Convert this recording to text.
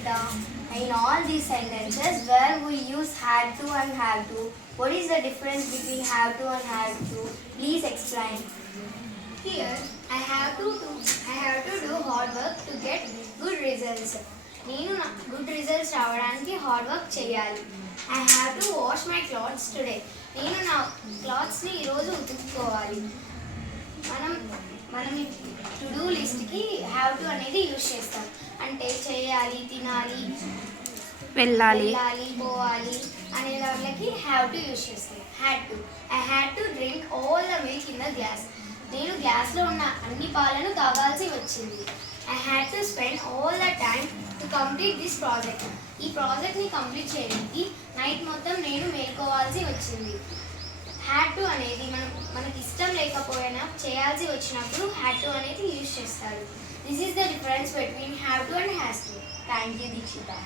Nikita. In all these sentences where we use had to and have to, what is the difference between have to and have to? Please explain. Here, I have to do hard work to get good results. నేను good results రావడానికి hard work చేయాలి. I have to wash my clothes today. నేను నా క్లాత్స్ని ఈరోజు ఉతుక్కోవాలి. మనం మనం to do లిస్ట్కి have to అనేది use చేస్తాం. అంటే చేయాలి, తినాలి, వెళ్ళాలి, పోవాలి అనే వాళ్ళకి హ్యావ్ టు యూజ్ చేస్తాం. Had to, I had to drink all the milk in the glass. నేను గ్లాస్లో ఉన్న అన్ని పాలను తాగాల్సి వచ్చింది. I had to spend all the time to complete this project. ఈ ప్రాజెక్ట్ని కంప్లీట్ చేయడానికి నైట్ మొత్తం నేను మేల్కోవాల్సి వచ్చింది. హ్యాడ్ టు అనేది మనకి ఇష్టం లేకపోయినా చేయాల్సి వచ్చినప్పుడు హ్యాడ్ టు అనేది యూజ్ చేస్తారు. This is the difference between have to and has to. Thank you, Dikshita.